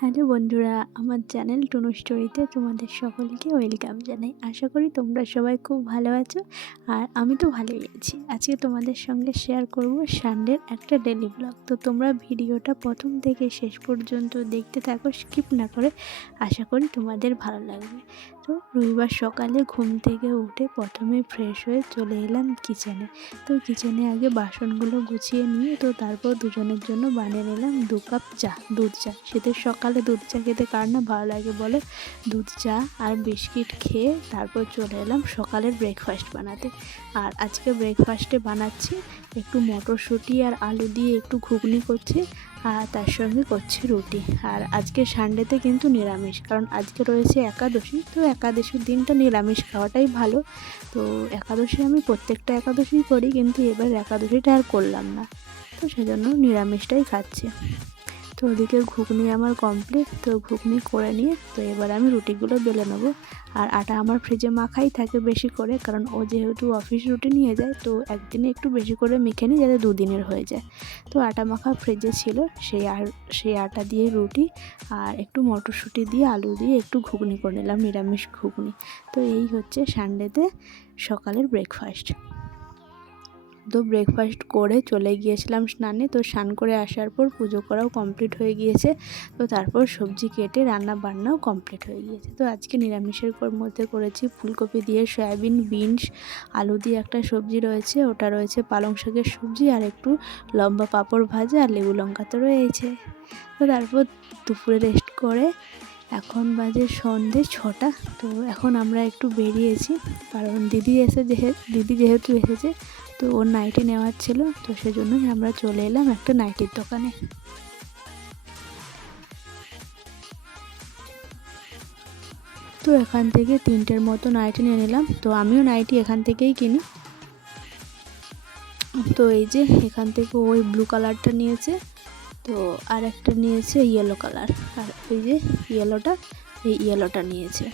Hello বন্ধুরা, আমার channel Tunu স্টোরিতে তোমাদের সকলকে ওয়েলকাম জানাই। আশা করি তোমরা সবাই খুব ভালো আছো, আর আমি তো ভালোই আছি। আজকে তোমাদের সঙ্গে শেয়ার করব সানডের একটা ডেলি ব্লগ। তো তোমরা ভিডিওটা প্রথম থেকে শেষ পর্যন্ত দেখতে থাকো, স্কিপ না করে। আশা করি তোমাদের ভালো লাগবে। তো রবিবার সকালে ঘুম থেকে উঠে প্রথমে ফ্রেশ হয়ে চলে এলাম কিচেনে। তো কিচেনে আগে বাসনগুলো গুছিয়ে নিয়ে তো তারপর দুজনের জন্য বানিয়ে নিলাম 2 কাপ চা, দুধ চা। শীতের সকালে দুধ চা খেতে কার না ভালো লাগে বলো। দুধ চা আর বিস্কিট খেয়ে তারপর চলে এলাম সকালের ব্রেকফাস্ট বানাতে। আর আজকে ব্রেকফাস্টে বানাচ্ছি একটু মটরশুঁটি আর আলু দিয়ে একটু ঘুগনি করছি, আর তার সঙ্গে করছি রুটি। আর আজকে সানডেতে কিন্তু নিরামিষ, কারণ আজকে রয়েছে একাদশী। তো একাদশীর দিনটা নিরামিষ খাওয়াটাই ভালো। তো একাদশী আমি প্রত্যেকটা একাদশী করি, কিন্তু এবার একাদশীটা আর করলাম না, তো সেজন্য নিরামিষটাই খাচ্ছি। তো ওদিকে ঘুগনি আমার কমপ্লিট। তো ঘুগনি করে নিয়ে তো এবার আমি রুটিগুলো বেলে নেবো। আর আটা আমার ফ্রিজে মাখাই থাকে বেশি করে, কারণ ও যেহেতু অফিস রুটি নিয়ে যায়, তো একদিনে একটু বেশি করে মেখে নিই যাতে দুদিনের হয়ে যায়। তো আটা মাখা ফ্রিজে ছিল, সেই আটা দিয়ে রুটি আর একটু মটরশুঁটি দিয়ে আলু দিয়ে একটু ঘুগনি করে নিলাম, নিরামিষ ঘুগনি। তো এই হচ্ছে সানডেতে সকালের ব্রেকফাস্ট। তো ব্রেকফাস্ট করে চলে গিয়েছিলাম স্নানে। তো স্নান করে আসার পর পুজো করাও কমপ্লিট হয়ে গিয়েছে। তো তারপর সবজি কেটে রান্না বান্নাও কমপ্লিট হয়ে গিয়েছে। তো আজকে নিরামিষের মধ্যে করেছি ফুলকপি দিয়ে সয়াবিন, বিনস, আলু দিয়ে একটা সবজি রয়েছে, ওটা রয়েছে পালং শাকের সবজি, আর একটু লম্বা পাঁপড় ভাজা আর লেবু লঙ্কা তো রয়েছে। তো তারপর দুপুরে রেস্ট করে এখন বাজে সন্ধ্যে 6টা। তো এখন আমরা একটু বেরিয়েছি, কারণ দিদি যেহেতু এসেছে, তো ওর নাইটি নেওয়ার ছিল। তো সেজন্যই আমরা চলে এলাম একটা নাইটির দোকানে। তো এখান থেকে 3টের মতো নাইটি নিয়ে নিলাম। তো আমিও নাইটি এখান থেকেই কিনি। তো এই যে এখান থেকে ওই ব্লু কালারটা নিয়েছে, তো আর একটা নিয়েছে ইয়েলো কালার, আর এই যে এই ইয়েলোটা নিয়েছে,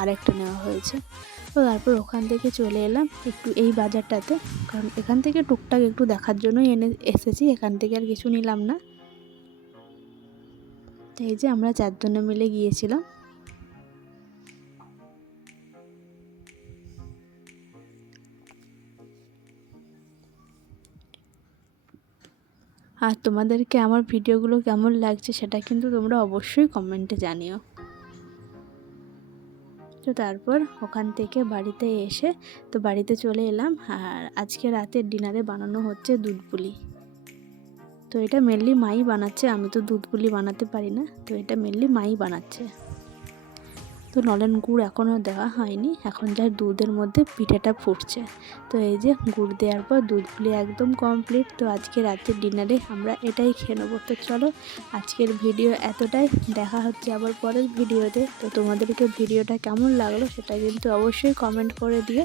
আর একটা নেওয়া হয়েছে। তো তারপর ওখান থেকে চলে এলাম একটু এই বাজারটাতে, কারণ এখান থেকে টুকটাক একটু দেখার জন্যই এসেছি, এখান থেকে আর কিছু নিলাম না। তো এই যে আমরা 4 জনে মিলে গিয়েছিলাম। আর তোমাদেরকে আমার ভিডিওগুলো কেমন লাগছে সেটা কিন্তু তোমরা অবশ্যই কমেন্টে জানিও। তো তারপর ওখান থেকে বাড়িতে এসে তো বাড়িতে চলে এলাম। আর আজকে রাতের ডিনারে বানানো হচ্ছে দুধ পুলি। তো এটা মেনলি মাই বানাচ্ছে, আমি তো দুধ পুলি বানাতে পারি না। তো এটা মেনলি মাই বানাচ্ছে। তো নলেন গুড় এখনও দেওয়া হয়নি, এখন যা দুধের মধ্যে পিঠাটা ফুটছে। তো এই যে গুড় দেওয়ার পর দুধ পুলি একদম কমপ্লিট। তো আজকে রাতের ডিনারে আমরা এটাই খেয়ে নেবো। তো চলো, আজকের ভিডিও এতটাই, দেখা হচ্ছে আবার পরের ভিডিওতে। তো তোমাদেরকে ভিডিওটা কেমন লাগলো সেটা কিন্তু অবশ্যই কমেন্ট করে দিও।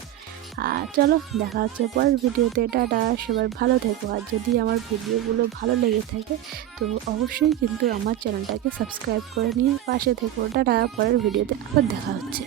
আর চলো, দেখা হচ্ছে পরের ভিডিওতে। টাটা, সবাই ভালো থেকো। আর যদি আমার ভিডিওগুলো ভালো লেগে থাকে তো অবশ্যই কিন্তু আমার চ্যানেলটাকে সাবস্ক্রাইব করে নিয়ে পাশে থেকো। টাটা, পরের ভিডিওতে আবার দেখা হচ্ছে।